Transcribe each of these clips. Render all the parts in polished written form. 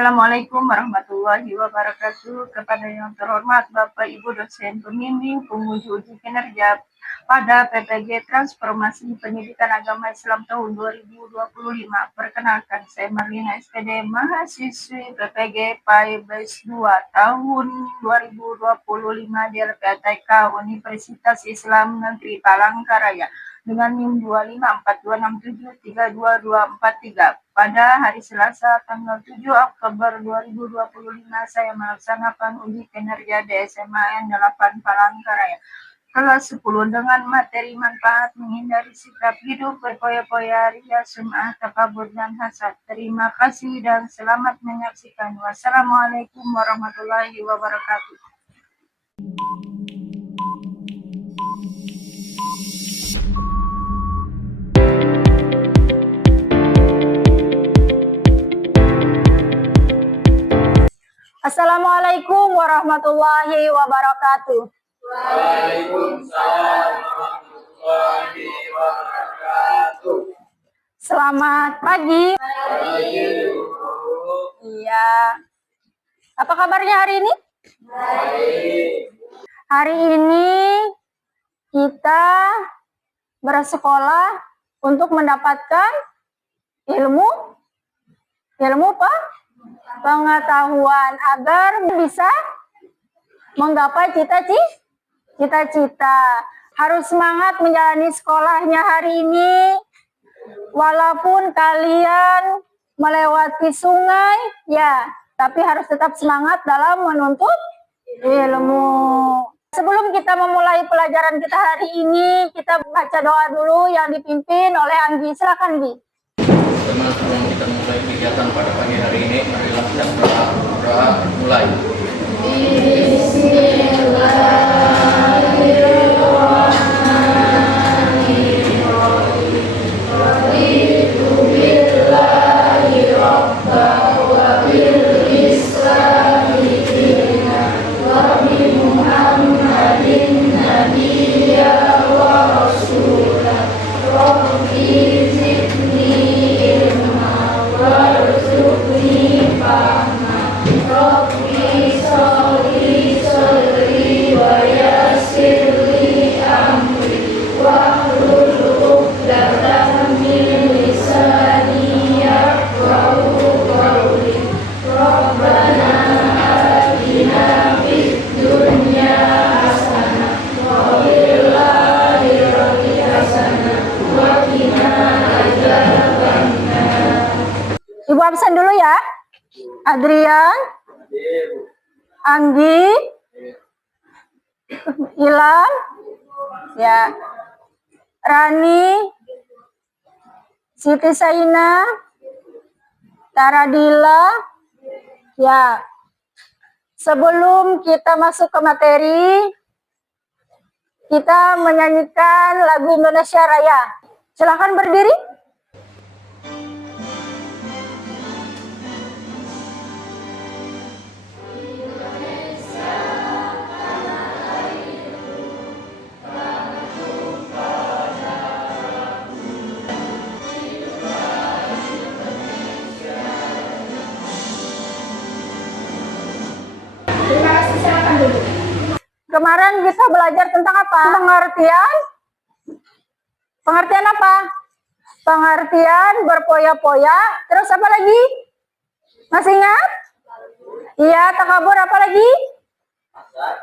Assalamualaikum warahmatullahi wabarakatuh. Kepada yang terhormat Bapak Ibu dosen pembimbing penguji uji kinerja pada PPG Transformasi Pendidikan Agama Islam tahun 2025. Perkenalkan, saya Marlina SPD, mahasiswi PPG PAI-BES 2 tahun 2025 di LPTK Universitas Islam Negeri Palangkaraya dengan NIM 25426732243. Pada hari Selasa tanggal 7 Oktober 2025 saya melaksanakan uji kinerja di SMAN 8 Palangkaraya kelas 10 dengan materi manfaat menghindari sikap hidup berpoya-poya, ria, sum'ah, takabur, dan hasad. Terima kasih dan selamat menyaksikan. Wassalamualaikum warahmatullahi wabarakatuh. Assalamualaikum warahmatullahi wabarakatuh. Waalaikumsalam warahmatullahi wabarakatuh. Selamat pagi. Iya. Apa kabarnya hari ini? Baik. Hari ini kita bersekolah untuk mendapatkan ilmu apa? Pengetahuan agar bisa menggapai cita-cita. Harus semangat menjalani sekolahnya hari ini. Walaupun kalian melewati sungai, ya, tapi harus tetap semangat dalam menuntut ilmu. Sebelum kita memulai pelajaran kita hari ini, kita baca doa dulu yang dipimpin oleh Anggi. Silakan, Gi. Sebelum kita mulai kegiatan pada pagi hari ini, marilah kita berdoa mulai. Ibu absen dulu ya. Adrian, Anggi, Ilham, ya, Rani, Siti Saina, Taradila, ya. Sebelum kita masuk ke materi, kita menyanyikan lagu Indonesia Raya. Silakan berdiri. Kemarin kita belajar tentang apa? Pengertian apa? Pengertian berpoya-poya. Terus apa lagi? Masih ingat? Iya, takabur, apa lagi?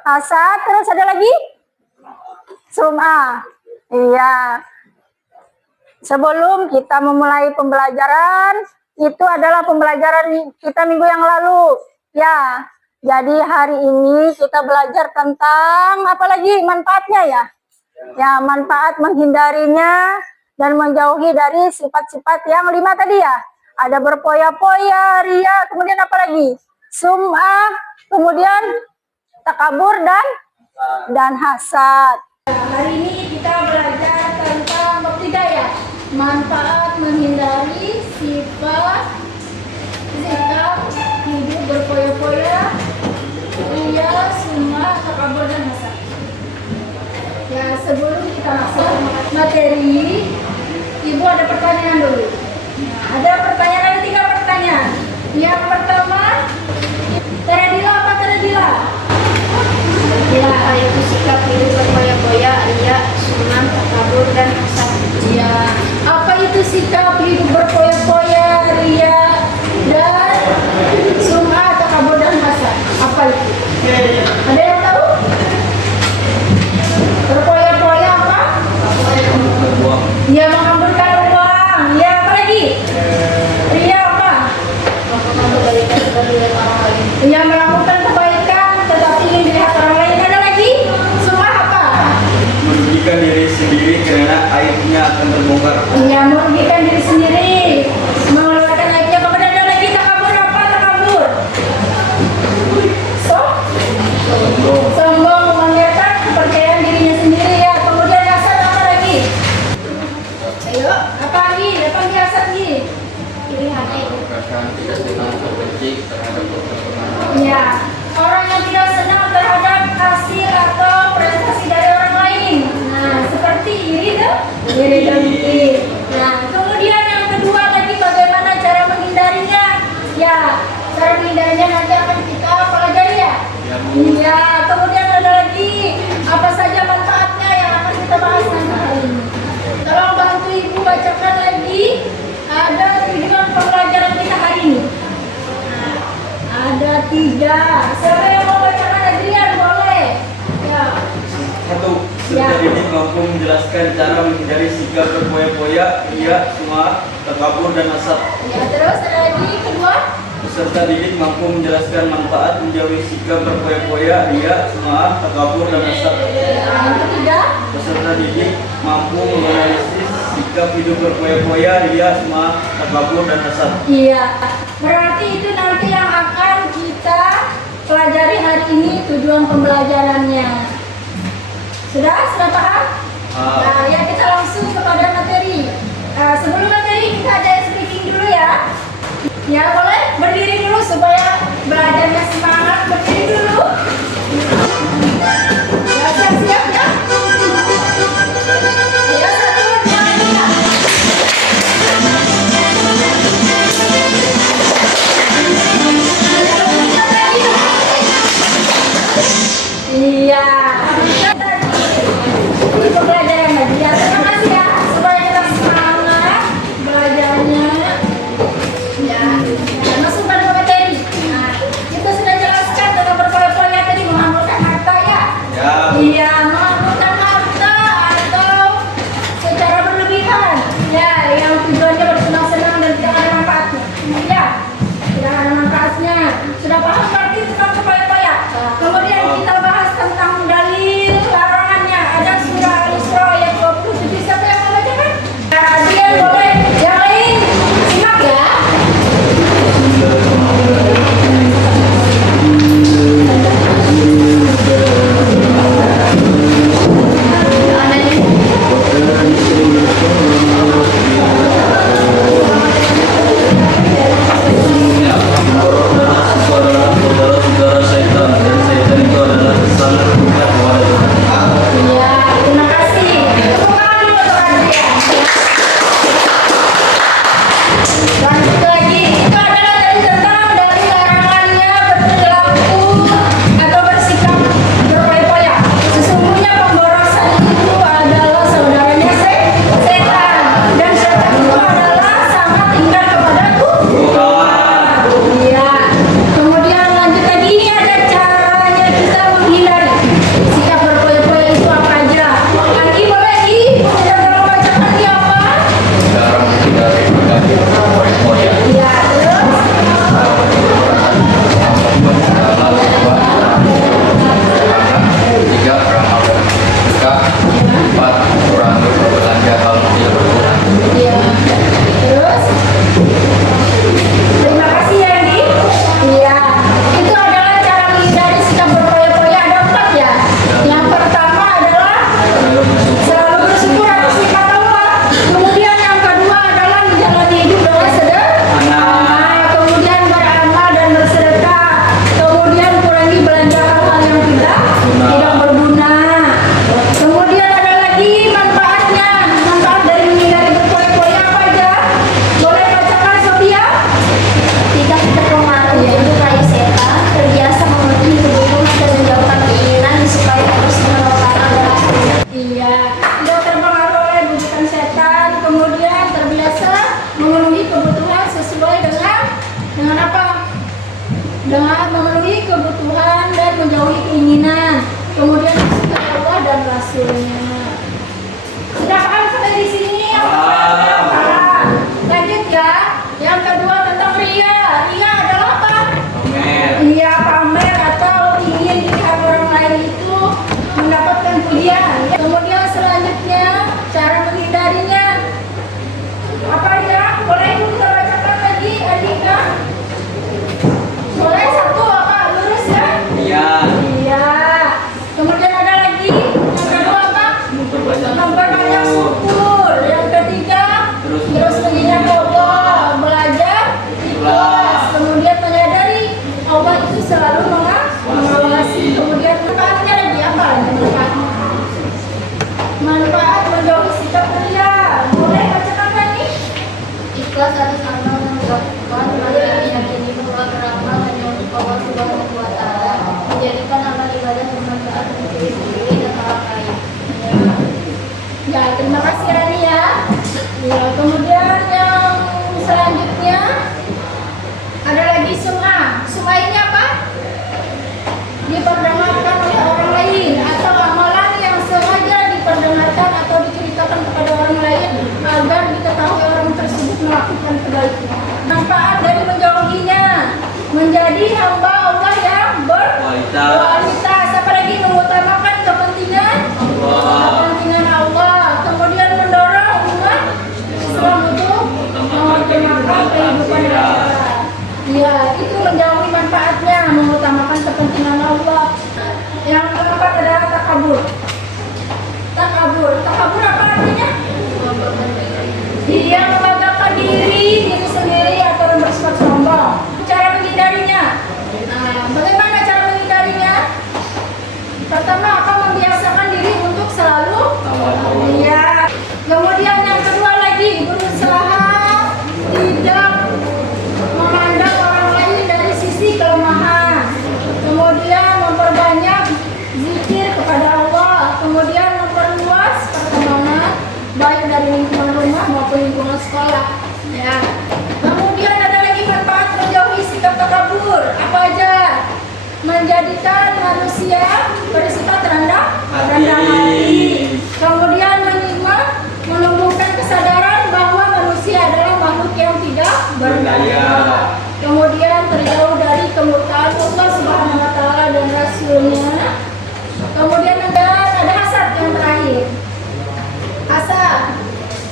Hasad. Terus ada lagi? Sum'ah. Iya. Sebelum kita memulai pembelajaran, itu adalah pembelajaran kita minggu yang lalu. Ya. Jadi hari ini kita belajar tentang apa lagi manfaatnya ya? Ya, manfaat menghindarinya dan menjauhi dari sifat-sifat yang 5 tadi ya. Ada berpoya-poya, ria, kemudian apa lagi? Sum'ah, kemudian takabur dan hasad. Hari ini kita belajar tentang bab 3 ya. Manfaat menghindari sikap hidup berpoya-poya, ria, sum'ah, takabur, dan hasad. Ya, sebelum kita masuk materi, Ibu ada pertanyaan dulu. Ada pertanyaan, ada 3 pertanyaan. Yang pertama, Teradila apa Teradila? Ya, yaitu sikap hidup berfoya-foya, ria, sunnah, takabur, dan hasad. Ya. Apa itu sikap hidup berfoya-foya, ria, dan sum'ah, takabur, dan hasad? Apa itu? Ada yang tahu? Berfoya-foya apa? Berbuang. Ya, menghamburkan uang. Ya, apa lagi? Ria apa? Melakukan kebaikan dan dilihat orang lain. Ya, melakukan kebaikan tetapi ingin dilihat orang lain. Ada lagi? Sum'ah apa? Merugikan diri sendiri karena aibnya akan terbongkar. Ya, merugikan diri sendiri. Mengeluarkan aibnya. Kemudian ada lagi takabur apa? Takabur. Sombong memamerkan kepercayaan dirinya sendiri ya. Kemudian hasad apa lagi? Ayo, apa lagi? Apa lagi hasad lagi? Iri hati. Bahkan tidak senang atau benci terhadap perkembangan. Ya, orang yang tidak senang terhadap hasil atau prestasi dari orang lain. Nah, seperti iri dan dengki. Nah, kemudian yang kedua lagi bagaimana cara menghindarinya? Ya, cara menghindarinya nanti akan kita pelajari ya. Iya, kemudian ada lagi apa saja manfaatnya yang akan kita bahas nanti hari ini. Tolong bantu ibu bacakan lagi. Ada tujuan pembelajaran kita hari ini. Ada 3. Siapa yang mau bacakan Adrian? Boleh. Ya. 1. Ya. Peserta didik mampu menjelaskan cara menghindari sikap berfoya-foya, ria, sum'ah, takabur, dan hasad. Ya, terus ada lagi kedua. Peserta didik mampu menjelaskan manfaat menjauhi sikap berfoya-foya, ria, sum'ah, takabur, dan hasad. Yang ketiga. Peserta didik mampu menganalisis sikap hidup berfoya-foya, ria, sum'ah, takabur, dan hasad. Iya. Berarti itu nanti yang akan kita pelajari hari ini tujuan pembelajarannya. Sudah paham? Nah, ya kita langsung kepada materi. Sebelum materi kita ada speaking dulu ya. Ya boleh berdiri dulu supaya belajarnya semangat. Berdiri dulu. Ya siap-siap ya. Ayo 1, 2, 3. Iya. kebutuhan dan menjauhi keinginan. Kemudian bersikap Allah dan Rasulnya. Sudah paham sampai di sini? Paham. Lanjut ya. Yang kedua tentang ria. Ria adalah apa? Pamer. Iya, pamer atau ingin dilihat orang lain itu mendapatkan pujian. Kemudian selanjutnya cara menghindarinya. Apa ya? Boleh kita bacakan lagi, Adika? Boleh satu apa? Lurus ya? Iya. Iya. Kemudian ada lagi. Yang kedua apa? Memperbanyak syukur. Yang ketiga, terus mengingat Allah, belajar ikhlas. Kemudian menyadari Allah itu selalu mengawasi. Kemudian manfaatnya lagi apa? Manfaatnya. Manfaat menjauhi sikap ria. Boleh bacakan lagi? Ikhlas atas amal yang dilakukan, maka diyakini bahwa beramal hanya untuk Allah Subhanahu wa Ta'ala, menjadikan amal ibadah bermanfaat untuk diri sendiri dan orang lain. Ya, terima kasih Rani ya. Ya, kemudian yang selanjutnya ada lagi sum'ah. Sum'ah ini apa? Diperdengarkan oleh orang lain atau amalan yang sengaja diperdengarkan atau diceritakan kepada orang lain agar diketahui orang tersebut melakukan kebaikan. Manfaat dari menjauhinya menjadi hamba Allah yang berkualitas. Apalagi mengutamakan kepentingan Allah. Kemudian mendorong umat Islam untuk mengutamakan kehidupan akhirat. Ya, itu menjauhi manfaatnya, mengutamakan kepentingan Allah. Yang keempat adalah takabur. Takabur apa artinya? Dia membanggakan diri sendiri atau bersifat sombong. Cara menghindarinya. Nah, bagaimana cara menghindarinya? Pertama, akan membiasakan diri untuk selalu ya. Kemudian yang kedua lagi, berusaha tidak memandang orang lain dari sisi kelemahan. Kemudian memperbanyak zikir kepada Allah. Kemudian memperluas pertemanan baik dari lingkungan rumah maupun lingkungan sekolah. Ya. Kemudian ada lagi manfaat menjauhi sikap takabur. Apa aja? Menjadikan manusia bersifat rendah hati. Kemudian menumbuhkan kesadaran bahwa manusia adalah makhluk yang tidak berdaya. Kemudian terjauh dari kemurkaan Allah Subhanahu wa Ta'ala dan Rasulnya. Kemudian ada hasad yang terakhir.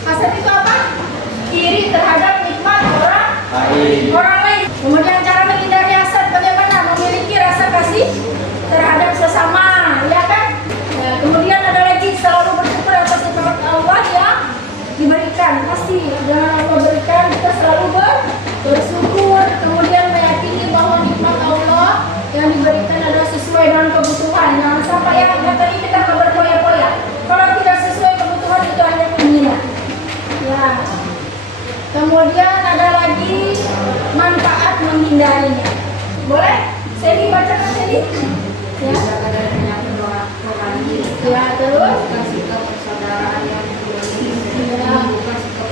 Hasad itu apa? Iri terhadap nikmat orang lain. Kemudian cara menghindari hasad bagaimana? Memiliki rasa kasih terhadap sesama, ya kan? Ya, kemudian ada lagi selalu bersyukur atas nikmat Allah yang diberikan. Pasti dengan Allah berikan kita selalu bersyukur. Kemudian meyakini bahwa nikmat Allah yang diberikan adalah sesuai dengan kebutuhan. Jangan sampai yang tadi kita berpoya-poya. Kalau tidak sesuai kebutuhan itu hanya keinginan. Ya. Kemudian ada lagi manfaat menghindarinya. Boleh? Saya dibacakan tadi. Ya. Ya, terus Sikap persaudaraan yang bukan sikap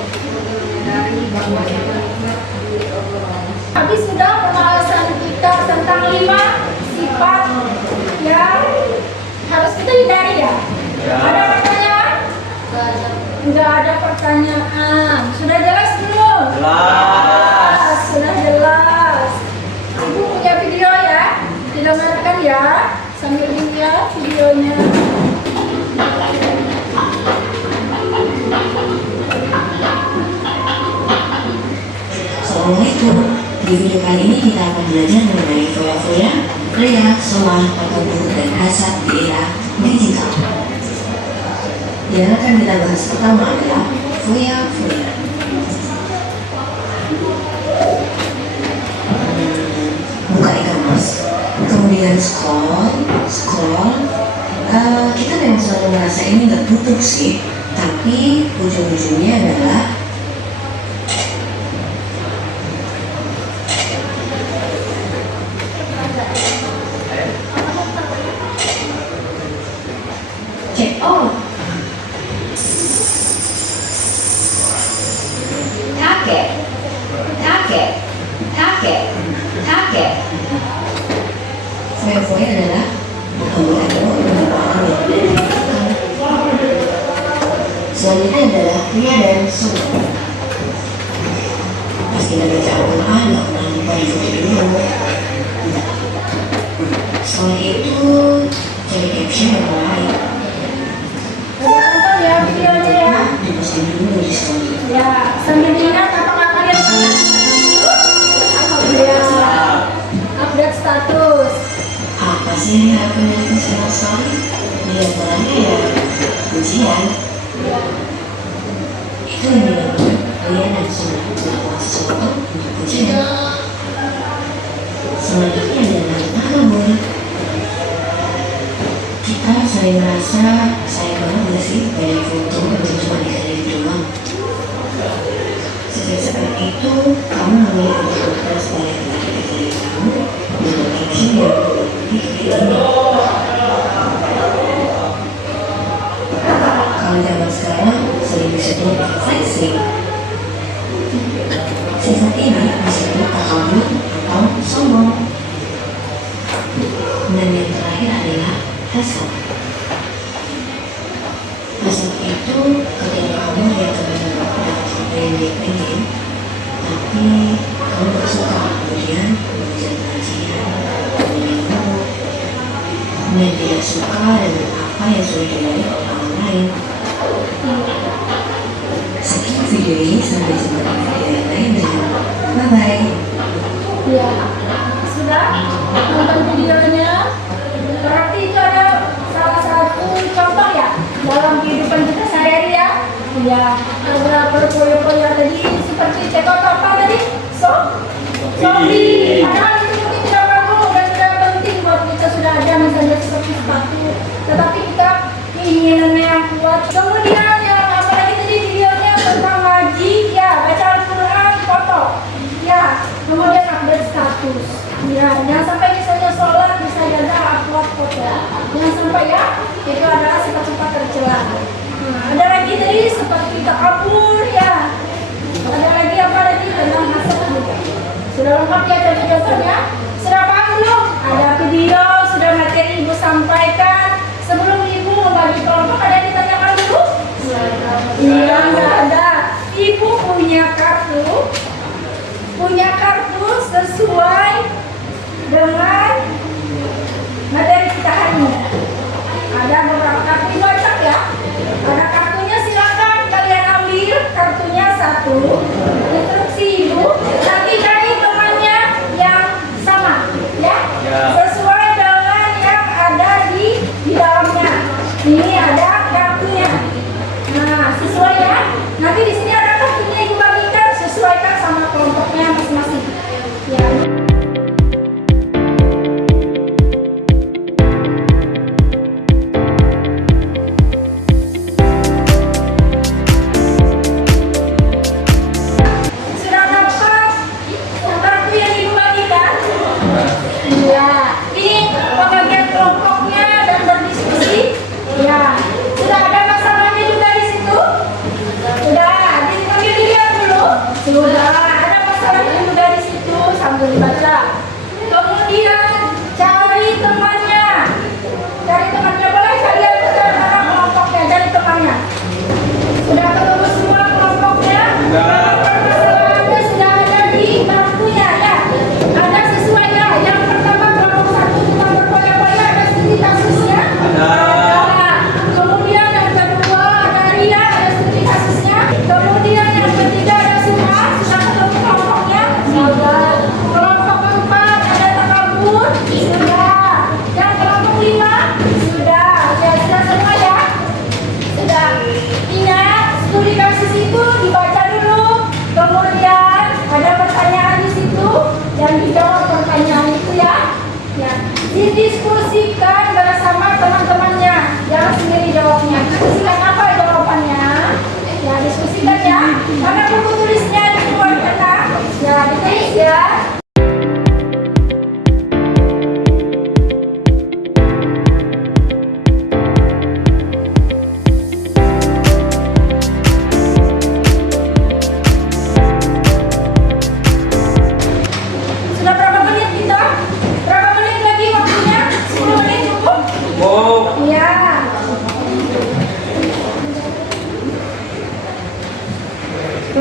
menyadari bahwa yang nikmat milik Allah. habis sudah pembahasan kita tentang 5 sifat yang harus kita hindari ya. Ada pertanyaan? Enggak ada pertanyaan. Sudah jelas belum? Jelas. Sudah jelas. Ibu punya video ya? Didengarkan ya sambil dilihat videonya. Assalamualaikum. Di video kali ini kita akan belajar mengenai foya-foya, ria, sum'ah, takabur, dan hasad di era digital. Yang akan kita bahas pertama adalah foya-foya. Buka e-commerce, kemudian scroll. Kita memang selalu merasa ini nggak butuh sih, tapi ujung-ujungnya adalah semua. Pas kita baca Al-Quran, nggak pernah lupa dulu. Setelah itu, cari caption yang lain. Tonton ya videonya ya. Dimasukin dulu di story. Ya, sambil ingat apakah kalian pernah update status? Apa sih yang aku miliki sama story? Di antaranya ya ujian. Itu yang dilakukan kalian dan sudah melakukan sesuatu untuk ujian. Selanjutnya adalah takabur. Kita sering merasa sayang banget gak sih banyak foto untuk cuma dikalian doang. Sejak itu kamu memilih untuk mempress banyak lagi kamu dengan caption yang kayak ini. Kalau zaman sekarang sering disebut flexing. Sifat ini disebut takabur atau sombong. Dan yang terakhir adalah hasad. Hasad itu ketika kamu lihat teman dapat apa yang dia pengen, tapi kamu gak suka, kemudian mengejar pengajian, menyambut, dan tidak suka dengan apa yang sudah dilalui oleh orang lain. Sekian video ini, sampai jumpa di video yang lain dan bye bye. Ya, sudah nonton videonya. Berarti itu ada salah satu contoh ya dalam kehidupan kita sehari-hari ya. Ya, ada berpoyo-poyo tadi seperti cekot apa tadi? Shopee. Padahal itu mungkin tidak perlu dan tidak penting buat kita sudah ada misalnya seperti sepatu. Tetapi kita keinginannya yang kuat. Kemudian yang apalagi tadi videonya tentang ngaji, ya baca Al-Quran, foto. Ya, kemudian update status. Ya, jangan sampai misalnya sholat bisa jaga upload foto. Jangan sampai ya, itu adalah sifat-sifat tercela. Nah, ada lagi tadi seperti takabur ya. Ada lagi apa lagi tentang hasad juga. Sudah lengkap ya tadi contohnya. Sudah paham belum? Ada video, sudah materi ibu sampaikan. Sebelum ibu membagi kelompok ada yang ditanyakan dulu? Iya, nggak ada. Ibu punya kartu sesuai dengan materi kita hari ini. Ada beberapa kartu, ibu acak ya. Ada kartunya, silakan kalian ambil kartunya satu. Instruksi ibu. Nanti cari temannya yang sama, ya. Sesuai dengan yang ada di dalamnya. Ini ada kartunya. Nah, sesuai ya. Nanti di sini ada kartunya ibu bagikan, sesuaikan sama kelompoknya masing-masing. Ya. Sudah dapat kartu yang ibu bagikan? Ya. Ini pembagian kelompoknya dan berdiskusi. Ya.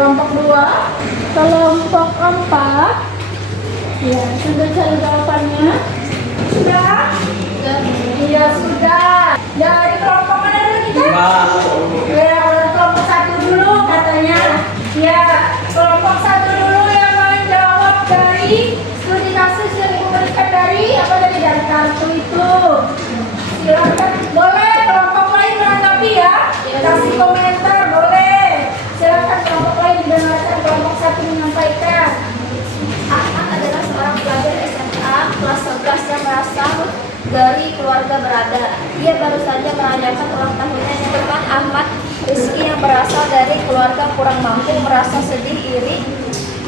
Kelompok 2, kelompok 4. Ya, sudah cari jawabannya? Sudah? Iya, sudah. Dari kelompok mana dulu kita? 5. Ya, kelompok 1 dulu katanya. Ya, kelompok 1 dulu yang menjawab dari studi kasus yang diberikan dari apa tadi, dari kartu itu. Silakan, boleh kelompok lain menanggapi ya. Kasih komentar boleh. Silakan kelompok lain didengarkan, kelompok 1 menyampaikan. Ahmad adalah seorang pelajar SMA kelas 11 yang berasal dari keluarga berada. Ia baru saja merayakan ulang tahunnya. Teman Ahmad Rizky yang berasal dari keluarga kurang mampu merasa sedih iri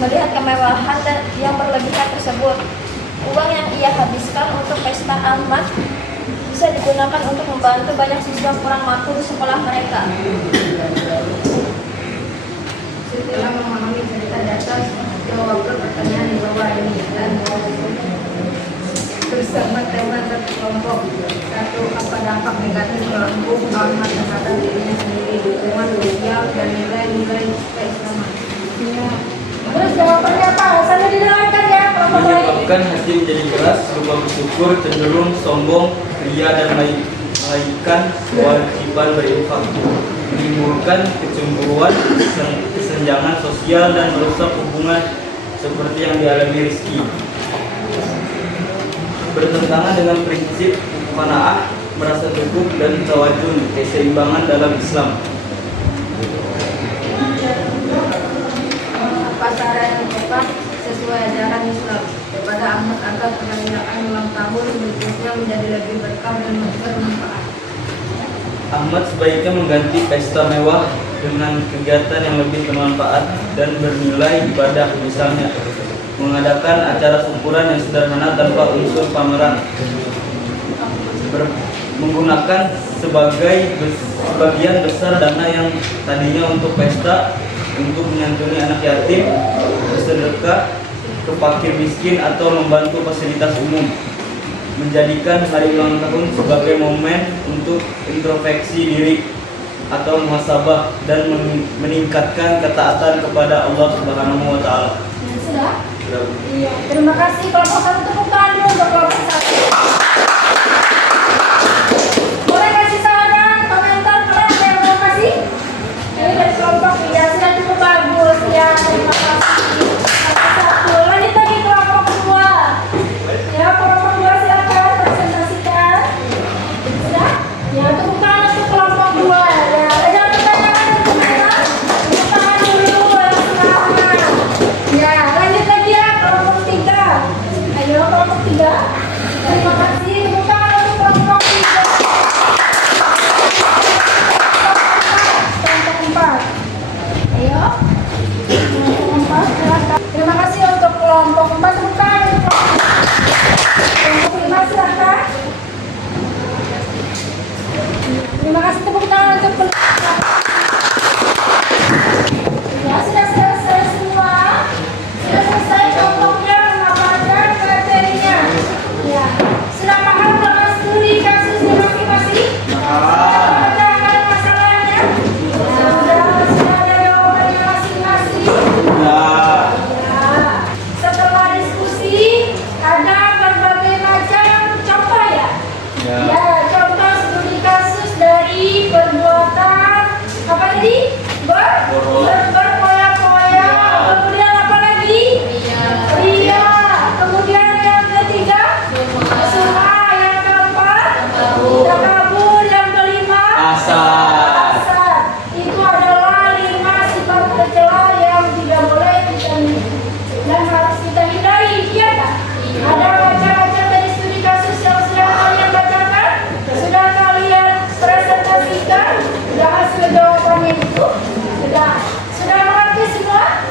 melihat kemewahan yang berlebihan tersebut. Uang yang ia habiskan untuk pesta Ahmad bisa digunakan untuk membantu banyak siswa kurang mampu di sekolah mereka. Setelah memahami cerita dasar, jawablah pertanyaan di bawah ini dan bersama tema kelompok. 1. Apa dampak negatif kelompok Ahmad terhadap dirinya sendiri, lingkungan sosial dan nilai-nilai keislaman? Ya. Terus jawabannya apa? Sambil didengarkan ya kelompok lain. Menyebabkan hati menjadi keras, lupa bersyukur, cenderung sombong, ria dan melalaikan kewajiban berinfak, menimbulkan kecemburuan, kesenjangan sosial dan merusak hubungan seperti yang dialami Rizky. Bertentangan dengan prinsip qanaah, merasa cukup dan tawazun, keseimbangan dalam Islam. Apa cara yang tepat sesuai ajaran Islam kepada Ahmad agar perayaan ulang tahun berikutnya menjadi lebih berkah dan bermanfaat? Ahmad sebaiknya mengganti pesta mewah dengan kegiatan yang lebih bermanfaat dan bernilai ibadah, misalnya mengadakan acara syukuran yang sederhana tanpa unsur pameran, menggunakan sebagian besar dana yang tadinya untuk pesta untuk menyantuni anak yatim, bersedekah ke fakir miskin atau membantu fasilitas umum, menjadikan hari ulang tahun sebagai momen untuk introspeksi diri atau muhasabah dan meningkatkan ketaatan kepada Allah Subhanahu wa taala. Sudah? Iya. Terima kasih kelompok 1, tepuk tangan dulu untuk kelompok 1. Boleh kasih saran, komentar kalian yang mau kasih? Ini dari kelompok ya, sudah cukup bagus ya. Terima kasih. Kelompok 1. Lanjut lagi kelompok 2. Ya, kelompok 2 silakan presentasikan. Sudah? Ya, tepuk tangan untuk kelompok 2. Ya, ada pertanyaan untuk mereka? Tepuk tangan dulu yang semangat. Ya, lanjut lagi ya kelompok 3. Ayo kelompok 3. Terima kasih. Tepuk tangan untuk kelompok 3. Kelompok 4. Ayo. Kelompok 4 silakan. Terima kasih untuk kelompok 4. Tepuk tangan untuk kelompok 5 silakan. Terima kasih, tepuk tangan untuk kelompok. Ya, sudah selesai semua. Sudah selesai kelompoknya mengamalkan materinya. Ya, sudah paham dengan studi kasusnya masing-masing? Sudah pecahkan masalahnya? Sudah ada jawabannya masing-masing? Ya. Setelah diskusi ada berbagai macam contoh ya? Ya, contoh studi kasus dari perbuatan apa tadi? Berpoya-poya. Kemudian apa lagi? Ria. Kemudian yang ketiga? Sum'ah. Yang keempat? Takabur. Yang kelima? Hasad. Itu adalah 5 sifat tercela yang tidak boleh kita miliki dan harus kita hindari, iya tak? Ada macam-macam dari studi kasus yang sudah kalian bacakan, sudah kalian presentasikan, sudah hasil jawabannya itu, sudah mengerti semua?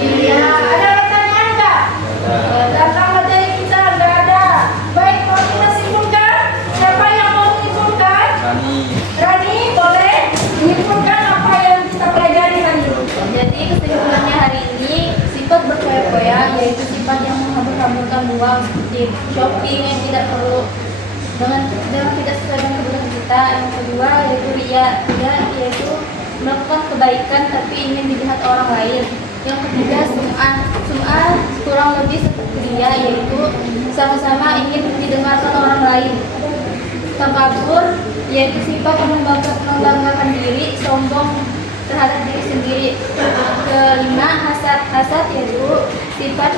Iya. Ada pertanyaan nggak? Tentang materi kita nggak ada. Baik, mau kita simpulkan? Siapa yang mau menyimpulkan? Rani, boleh menyimpulkan apa yang kita pelajari hari ini? Jadi kesimpulannya hari ini, sifat berpoya-poya yaitu sifat yang menghambur-hamburkan uang di shopping yang tidak perlu dengan tidak sesuai dengan kebutuhan kita. Yang kedua yaitu ria yaitu melakukan kebaikan tapi ingin dilihat orang lain. Yang ketiga, sum'ah kurang lebih seperti dia, yaitu sama-sama ingin didengarkan orang lain. Takabur yaitu sifat yang membanggakan diri, sombong terhadap diri sendiri. Kelima, hasad yaitu sifat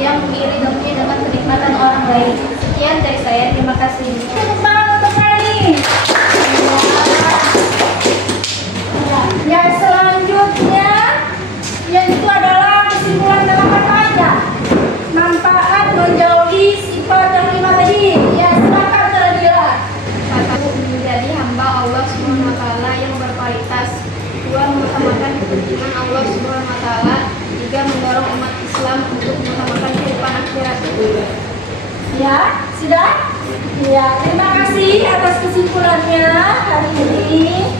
yang iri dengki dengan kenikmatan orang lain. Sekian dari saya, terima kasih. Tepuk tangan untuk Rani. Ya, selanjutnya yaitu adalah kesimpulan dalam kata aja. Manfaat menjauhi sifat yang 5 tadi. Ya, silakan Teradila. Satu, menjadi hamba Allah SWT yang berkualitas. Dua, mengutamakan kepentingan Allah SWT. Tiga, mendorong umat Islam untuk mengutamakan kehidupan akhirat. Ya, sudah? Ya, terima kasih atas kesimpulannya hari ini.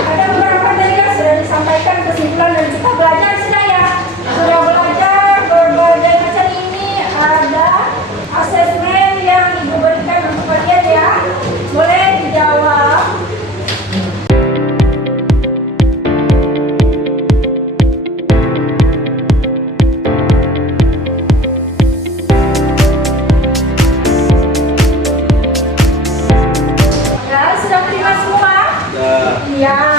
Ada beberapa tadi kan sudah disampaikan kesimpulan dan kita belajar sudah ya. Sudah belajar berbagai macam ini, ada asesmen yang Ibu berikan untuk kalian ya. Boleh dijawab. Ya, sudah terima semua? Ya. Iya.